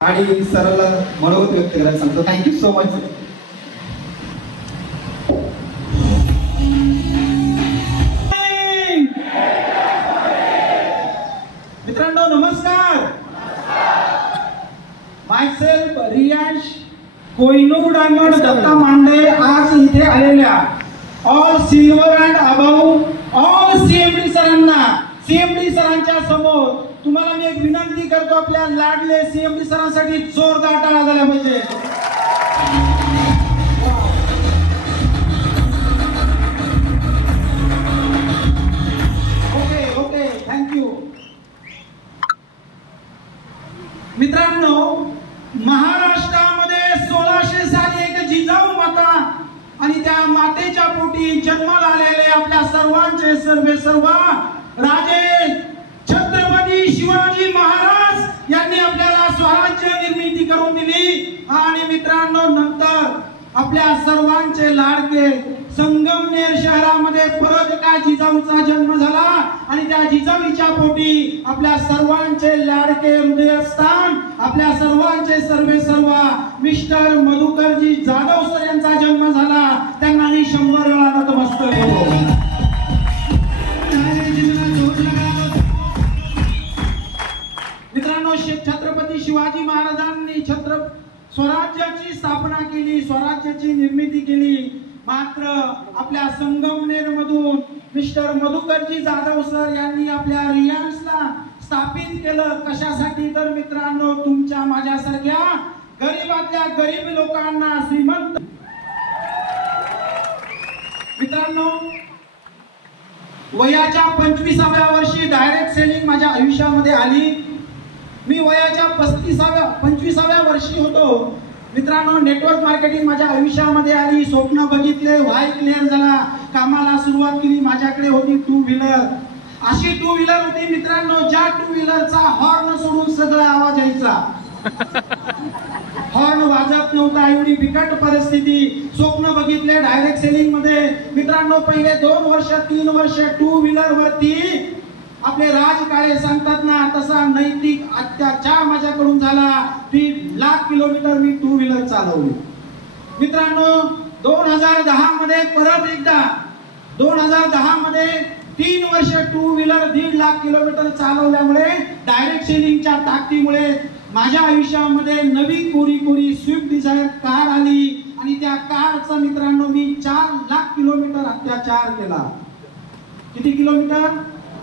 आणि सरांना मनोगत व्यक्त करायला सांगतो. Thank you so much. मित्रांनो नमस्कार. मायसेल्फ रियांश कोहिनूर डायमंड दत्ता मांडे आज इथे आलेल्या all silver and about all CMD सरांना, सीएमडी सरांच्या समोर तुम्हाला मी एक विनंती करतो, आपल्या लाडले सीएमडी सरांसाठी जोरदार टाळ्या झाल्या पाहिजे. Okay okay thank you. मित्रांनो महाराष्ट्रामध्ये 1600 साली एक जिजाऊ माता आणि त्या मातेच्या पोटी जन्माला आलेले आपल्या सर्वांचे सर्व राजे छत्रपती शिवाजी महाराज यांनी आपल्याला स्वराज्य निर्मिती करून दिली. आणि मित्रांनो नंतर आपल्या सर्वांचे लाडके संगमनेर शहरामध्ये परत एका जिजाऊचा जन्म झाला आणि त्या जिजाऊच्या पोटी आपल्या सर्वांचे लाडके हृदयस्थान आपल्या सर्वांचे सर्व मिस्टर मधुकरजी जाधव सर यांचा जन्म झाला. त्यांना मी 100 वेळा नतमस्तक होतो. मित्रांनो छत्रपती शिवाजी महाराजांनी स्वराज्याची स्थापना केली, स्वराज्याची निर्मिती केली. मात्र आपल्या संगमनेर मधून मिस्टर मधुकरजी जाधव सर यांनी आपल्या रियांशला स्थापित केलं. कशासाठी तर मित्रांनो तुमच्या माझ्यासारख्या गरीबातल्या गरीब लोकांना श्रीमंत. मित्रांनो वयाच्या 25व्या वर्षी डायरेक्ट सेलिंग माझ्या आयुष्यामध्ये आली. मी वयाच्या 25व्या वर्षी होतो. मित्रांनो नेटवर्क मार्केटिंग माझ्या आयुष्यामध्ये आली. स्वप्न बघितले, व्हाय क्लिअर झाला, कामाला सुरुवात केली. माझ्याकडे होती 2 व्हीलर. अशी 2 व्हीलर होती मित्रांनो ज्या 2 व्हीलरचा हॉर्न सोडून सगळा आवाज यायचा. हॉर्न वाजत नव्हता, एवढी बिकट परिस्थिती. स्वप्न बघितले डायरेक्ट सेलिंग मध्ये. मित्रांनो पहिले 2 वर्ष 3 वर्ष 2 व्हीलर वरती आपले राजकाळे सांगतात ना तसा नैतिक अत्याचार माझ्याकडून झाला. 3 लाख किलोमीटर मी 2 व्हीलर चालवली. मित्रांनो 2010 मध्ये परत एकदा 2010 मध्ये 3 वर्ष 2 व्हीलर 1.5 लाख किलोमीटर चालवल्यामुळे डायरेक्ट सेलिंगच्या ताकदीमुळे माझ्या आयुष्यामध्ये नवी कोरी स्विफ्ट डिझायर कार आली आणि त्या कारचा मित्रांनो मी 4 लाख किलोमीटर अत्याचार केला. किती किलोमीटर?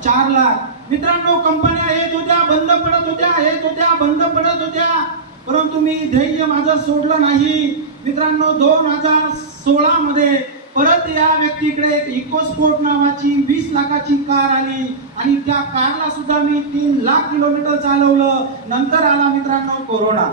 4 लाख. मित्रांनो कंपन्या येत होत्या, बंद पडत होत्या, येत होत्या, बंद पडत होत्या, परंतु मी धैर्य माझं सोडलं नाही. मित्रांनो 2016 मध्ये परत या व्यक्तीकडे एक इकोस्पोर्ट नावाची 20 लाखाची कार आली आणि त्या कारला सुद्धा मी 3 लाख किलोमीटर चालवलं. नंतर आला मित्रांनो कोरोना.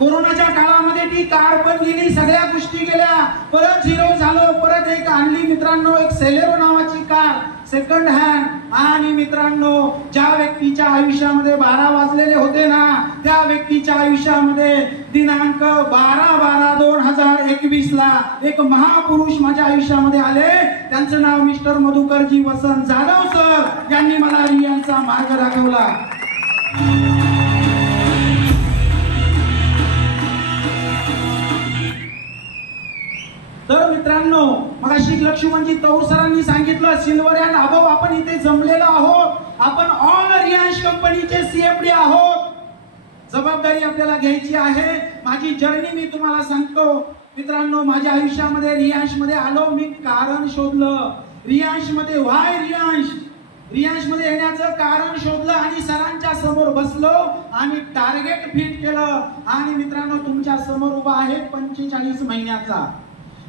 कोरोनाच्या काळामध्ये ती कार पण गेली, सगळ्या गोष्टी गेल्या, परत झिरो झालो. परत एक आणली मित्रांनो एक सेलेरो नावाची कार सेकंड हँड. आणि मित्रांनो ज्या व्यक्तीच्या आयुष्यामध्ये 12 वाजलेले होते ना त्या व्यक्तीच्या आयुष्यामध्ये दिनांक 12/12/2021 ला एक महापुरुष माझ्या आयुष्यामध्ये आले. त्यांचं नाव मिस्टर मधुकरजी वसंत जाधव सर यांनी मला रियांचा मार्ग दाखवला. तर मित्रांनो मगाशी लक्ष्मणजी तौर सरांनी सांगितलं सिल्वर अँड अबव आपण इथे जमलेलो आहोत. आपण ऑल रियांश कंपनीचे सीएमडी आहोत. जबाबदारी आपल्याला घ्यायची आहे. माझी जर्नी मी तुम्हाला सांगतो. मित्रांनो माझ्या आयुष्यामध्ये रियांश मध्ये आलो. मी कारण शोधलं. रियांश मध्ये व्हाय रियांश मध्ये येण्याचं कारण शोधलं आणि सरांच्या समोर बसलो आणि टार्गेट फिट केलं. आणि मित्रांनो तुमच्या समोर उभा आहे 45 महिन्याचा.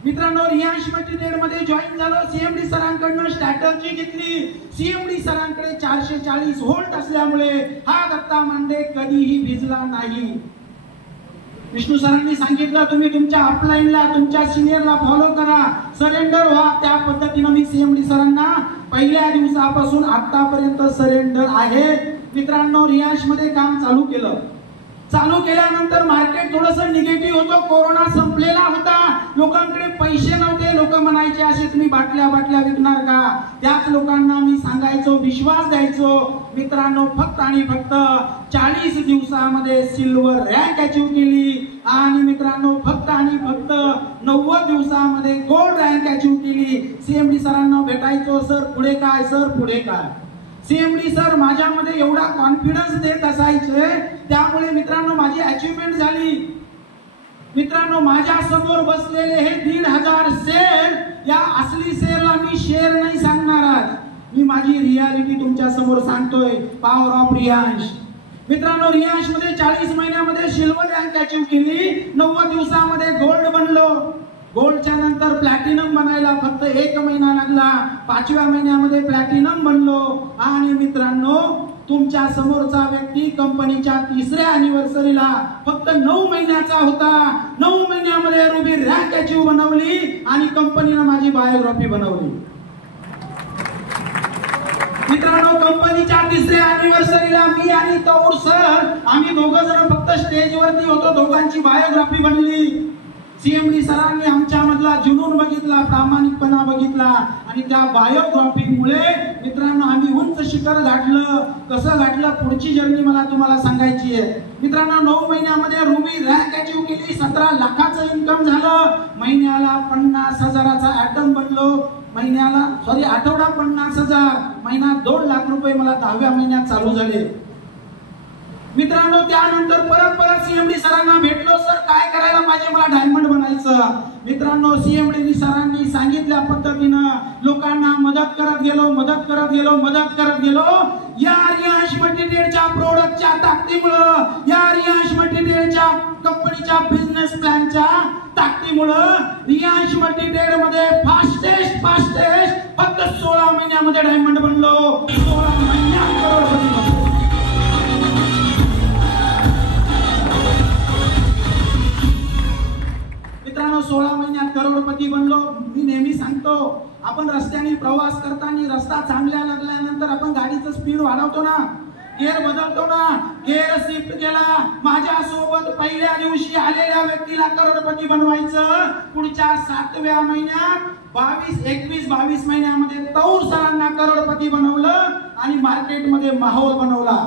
मित्रांनो रियांश मटेरियल मध्ये जॉईन झालो. सीएमडी सरांकडून स्ट्रॅटर्जी घेतली. सीएमडी सरांकडे 440 व्होल्ट असल्यामुळे हा दत्ता मांडे कधीही भिजला नाही. विष्णू सरांनी सांगितलं तुम्ही तुमच्या अपलाईनला तुमच्या सिनियरला फॉलो करा, सरेंडर व्हा. त्या पद्धतीने मी सीएमडी सरांना पहिल्या दिवसापासून आतापर्यंत सरेंडर आहे. मित्रांनो रियांश मध्ये काम चालू केलं. चालू केल्यानंतर मार्केट थोडंसं निगेटिव्ह होतं, कोरोना संपलेला होता, लोकांकडे पैसे नव्हते, लोक म्हणायचे असे तुम्ही बाटल्या विकणार का? त्याच लोकांना मी सांगायचो, विश्वास द्यायचो, मित्रांनो फक्त आणि फक्त 40 दिवसामध्ये सिल्वर रँक अचीव केली आणि मित्रांनो फक्त आणि फक्त 90 दिवसामध्ये गोल्ड रँक अचीव केली. सीएमडी सरांना भेटायचो, सर पुढे काय, सर पुढे काय. सीएमडी सर माझ्यामध्ये एवढा कॉन्फिडन्स देत असायचे, त्यामुळे मित्रांनो माझी अचीवमेंट झाली. मित्रांनो माझ्या समोर बसलेले हे 1,500 शेअर, या असली शेअरला मी शेअर नाही सांगणार आज, मी माझी रियालिटी तुमच्या समोर सांगतोय. Power of Riyansh. मित्रांनो रियांश मध्ये 40 महिन्यामध्ये सिल्वर रँक अचीव केली, 90 दिवसामध्ये गोल्ड बनलो. गोल्डच्या नंतर प्लॅटिनम बनायला फक्त 1 महिना लागला, 5व्या महिन्यामध्ये प्लॅटिनम बनलो. आणि मित्रांनो तुमच्या समोरचा व्यक्ती कंपनीच्या 3ऱ्या अॅनिव्हर्सरीला फक्त 9 महिन्याचा होता, 9 महिन्यामध्ये रुबी रँक अचीव बनवली आणि कंपनीने माझी बायोग्राफी बनवली. मित्रांनो कंपनीच्या 3ऱ्या अॅनिव्हर्सरीला मी आणि तौर सर आम्ही दोघं जण फक्त स्टेजवरती होतो, दोघांची बायोग्राफी बनली. सीएमडी सरांनी आमच्या मधला जुनून बघितला, प्रामाणिकपणा बघितला आणि त्या बायोग्राफीमुळे मित्रांनो आम्ही उंच शिखर गाठलं. कसं गाठलं पुढची जर्नी मला तुम्हाला सांगायची आहे. मित्रांनो 9 महिन्यामध्ये रुबी रँक अचीव केली, 17 लाखाचं इन्कम झालं, महिन्याला 50,000चा ॲटम बनलो, आठवडा 50,000, महिना 2 लाख रुपये मला 10व्या महिन्यात चालू झाले. मित्रांनो त्यानंतर परत सीएमडी सरांना भेटलो, सर काय करायला पाहिजे मला डायमंड बनायचं. मित्रांनो सीएमडी सरांनी सांगितल्या पद्धतीनं लोकांना मदत करत गेलो. या रियांश मल्टीट्रेडच्या प्रोडक्टच्या ताकदीमुळं, या रियांश मल्टीट्रेडच्या कंपनीच्या बिझनेस प्लॅनच्या ताकदीमुळं रियांश मल्टीट्रेड मध्ये फास्टेस्ट फक्त 16 महिन्यामध्ये डायमंड बनलो, 16 महिन्यात करोडपती बनलो. मित्रांनो 16 महिन्यात करोडपती बनलो. मी नेहमी सांगतो, आपण रस्त्याने प्रवास करताना रस्ता चांगला लागल्यानंतर आपण गाडीचं स्पीड वाढवतो ना, गेअर बदलतो ना, गेअर शिफ्ट केला. माझ्या सोबत पहिल्या दिवशी आलेल्या व्यक्तीला करोडपती बनवायचं, पुढच्या 7व्या महिन्यात 22 महिन्यामध्ये तौर सरांना करोडपती बनवलं आणि मार्केटमध्ये माहोल बनवला.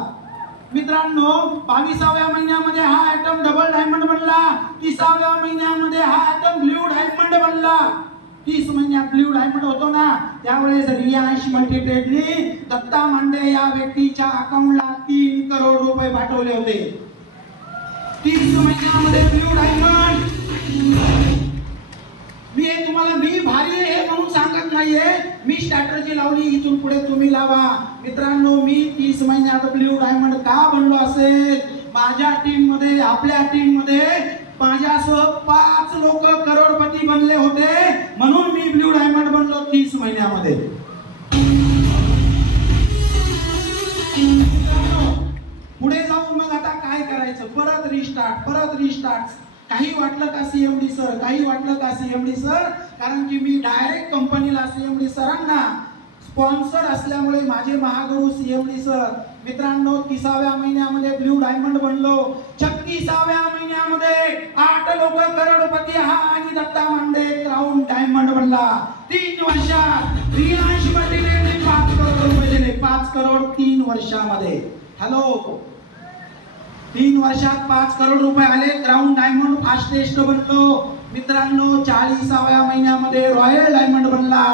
मित्रांनो 22व्या महिन्यामध्ये हा आयटम डबल डायमंड बनला, 30व्या महिन्यामध्ये हा आयटम ब्ल्यू डायमंड बनला. 30 महिन्यात ब्ल्यू डायमंड होतो ना, त्यावेळेस रियांश मल्टीट्रेडने दत्ता मांडे या व्यक्तीच्या अकाउंटला 3 करोड रुपये पाठवले होते. 30 महिन्यामध्ये ब्ल्यू डायमंड. मी भारी आहे म्हणून सांगत नाहीये, मी स्ट्रॅटेजी लावली, इथून पुढे तुम्ही लावा. मित्रांनो मी 30 महिन्यात ब्ल्यू डायमंड का बनलो असेल? माझ्या टीम मध्ये, आपल्या टीम मध्ये माझ्यासह 5 लोक करोडपती बनले होते, म्हणून मी ब्ल्यू डायमंड बनलो 30 महिन्यामध्ये. पुढे जाऊन मग आता काय करायचं? परत रिस्टार्ट. काही वाटलं का सीएमडी सर, कारण की मी डायरेक्ट कंपनीला सीएमडी सरांना स्पॉन्सर असल्यामुळे माझे महागुरु सीएमडी सर. मित्रांनो 30व्या महिन्यामध्ये ब्ल्यू डायमंड बनलो, 36व्या महिन्यामध्ये 8 लोक करोडपती हा आणि दत्ता मांडे क्राउन डायमंड बनला. 3 वर्षात रियांश मल्टीट्रेडने 5 करोड रुपये दिले, 5 करोड 3 वर्षामध्ये. हॅलो 3 वर्षात 5 करोड रुपये आले, क्राउन डायमंड फास्टेस्ट बनलो. मित्रांनो 40व्या महिन्यामध्ये रॉयल डायमंड बनला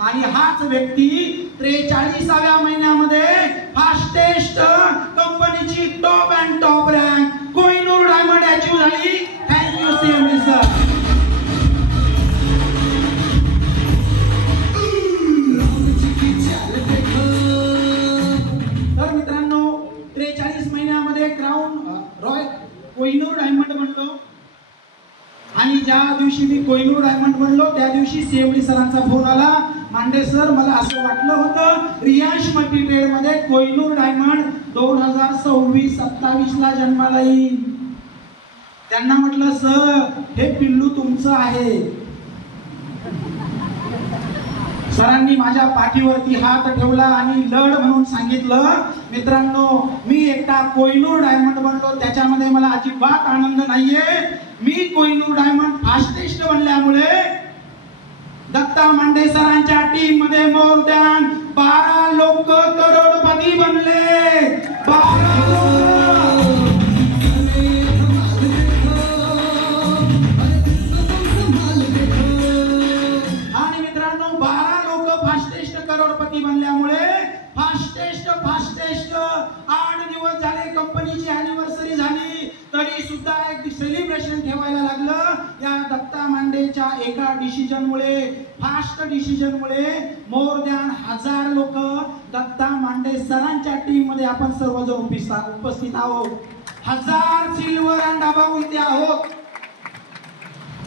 आणि हाच व्यक्ती 43व्या महिन्यामध्ये फास्टेस्ट कंपनीची top rank Kohinoor diamond achieve झाली. Thank you CMD sir. तर मित्रांनो 43 महिन्यामध्ये क्राउन रॉयल कोहिनूर डायमंड बनलो आणि ज्या दिवशी मी कोहिनूर डायमंड बनलो त्या दिवशी सीएमडी सरांचा फोन आला, मांडे सर मला असं वाटलं होतं रियांश मल्टीट्रेड मध्ये कोहिनूर डायमंड 2026-27 ला जन्माला येईल. त्यांना म्हटलं सर हे पिल्लू तुमचं आहे. सरांनी माझ्या पाठीवरती हात ठेवला आणि लढ म्हणून सांगितलं. मित्रांनो, मी एकटा कोहिनूर डायमंड बनलो त्याच्यामध्ये मला अजिबात आनंद नाहीये. मी कोहिनूर डायमंड फास्टेस्ट बनल्यामुळे दत्ता मांडे सरांच्या टीम मध्ये मोर दॅन 12 लोक करोडपती बनले. 12 लोक. आणि मित्रांनो, 12 लोक फास्टेस्ट करोडपती बनल्यामुळे फास्टेस्ट 8 दिवस झाले कंपनीची अॅनिव्हर्सरी झाली तरी सुद्धा एक सेलिब्रेशन ठेवायला लागलं. या दत्ता मांडेच्या एका डिसिजनमुळे, फास्ट डिसिजनमुळे मोर दॅन 1000 लोक दत्ता मांडे सरांच्या टीम मध्ये आपण सर्वजण उपस्थित आहोत. 1000 सिल्वर अँड अबाव इथे आहोत.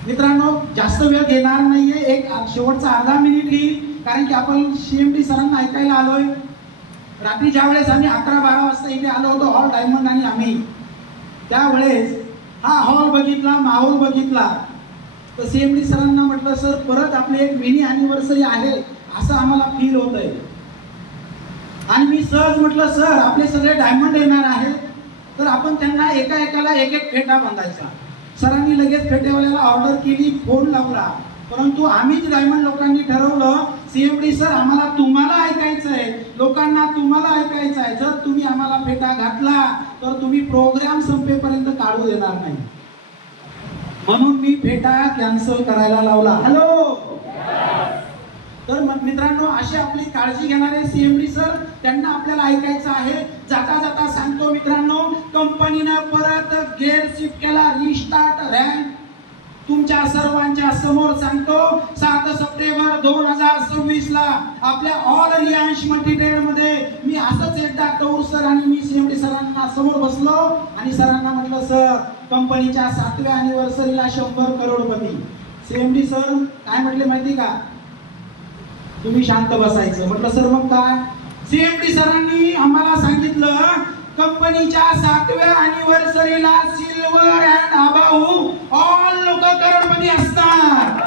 मित्रांनो, जास्त वेळ घेणार नाहीये, एक शेवटचा अर्धा मिनिट घेईल, कारण की आपण CMD सरांना ऐकायला आलोय. रात्री ज्या वेळेस आम्ही 11-12 वाजता इथे आलो होतो हॉल डायमंड आणि आम्ही, त्यावेळेस हा हॉल बघितला, माहोल बघितला, तर CMD सरांना म्हटलं, सर परत आपली एक मिनी अॅनिव्हर्सरी आहे असं आम्हाला फील होत आहे. आणि मी सहज म्हटलं, सर आपले सगळे डायमंड येणार आहेत तर आपण त्यांना एका एक फेटा बांधायचा. सरांनी लगेच फेटेवाल्याला ऑर्डर केली, फोन लावला. परंतु आम्हीच डायमंड लोकांनी ठरवलं, CMD सर आम्हाला तुम्हाला ऐकायचं आहे, लोकांना तुम्हाला ऐकायचं आहे. जर तुम्ही आम्हाला फेटा घातला तर तुम्ही प्रोग्राम संपेपर्यंत काढू देणार नाही. म्हणून मी फेटा कॅन्सल करायला लावला. हॅलो. तर मित्रांनो, अशी आपली काळजी घेणारे CMD सर, त्यांना आपल्याला ऐकायचं आहे. जाता जाता सांगतो मित्रांनो, कंपनीनं परत गेअर शिफ्ट केला, रिस्टार्ट रँक. तुमच्या सर्वांच्या समोर सांगतो, 7 सप्टेंबर 2026 ला आपल्या ऑल रिलायन्स मल्टीट्रेड मध्ये मी असंच एकदा कौर सर आणि मी CMD सरांना समोर बसलो आणि सरांना म्हटलं, सर कंपनीच्या 7व्या अॅनिव्हर्सरीला 100 करोडपती. CMD सर काय म्हटले माहिती का, तुम्ही शांत बसायचं. म्हटलं, सर मग काय. CMD सरांनी आम्हाला सांगितलं, कंपनीच्या 7व्या अॅनिव्हर्सरीला सिल्वर अँड अबाव ऑल लोक करोडपती असतात.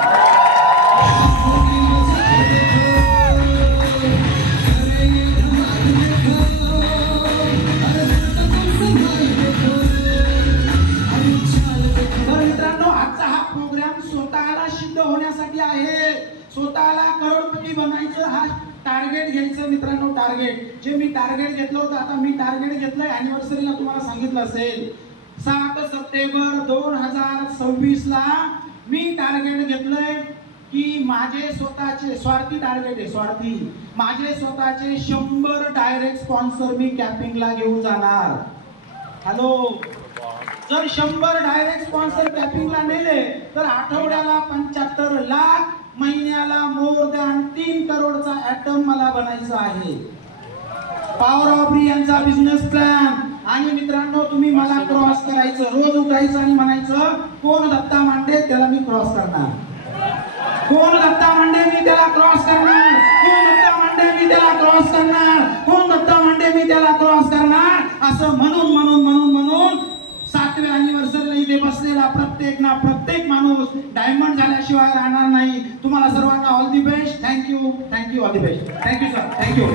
तर मित्रांनो, आजचा हा प्रोग्राम स्वतःला सिद्ध होण्यासाठी आहे. स्वतःला करोडपती बनायचं, हा टार्गेट घ्यायचं. मित्रांनो, टार्गेट जे मी टार्गेट घेतलं होतं, आता मी टार्गेट घेतलंय अॅनिव्हर्सरीला, तुम्हाला सांगितलं असेल 7 सप्टेंबर 2026 ला मी टार्गेट घेतलंय की माझे स्वतःचे स्वार्थी टार्गेट आहे, स्वार्थी, माझे स्वतःचे 100 डायरेक्ट स्पॉन्सर मी कॅपिंगला घेऊन जाणार. हॅलो. जर 100 डायरेक्ट स्पॉन्सर कॅपिंगला नेले तर आठवड्याला 75 लाख, महिन्याला मोर दॅन 3 करोडचा ॲटम मला बनायचा आहे. पॉवर ऑफ यांचा बिझनेस प्लॅन. आणि मित्रांनो, तुम्ही मला क्रॉस करायचं, रोज उठायचं आणि म्हणायचं, कोण दत्ता मांडे त्याला मी क्रॉस करणार, कोण दत्ता मांडे मी त्याला क्रॉस करणार, कोण दत्ता मांडे मी त्याला क्रॉस करणार, कोण दत्ता मांडे मी त्याला क्रॉस करणार. असं म्हणून 7व्या अॅनिव्हर्सरीला इथे बसलेला प्रत्येक माणूस डायमंड झाल्याशिवाय राहणार नाही. तुम्हाला सर्वांना all the best. Thank you, all the best. Thank you sir, thank you.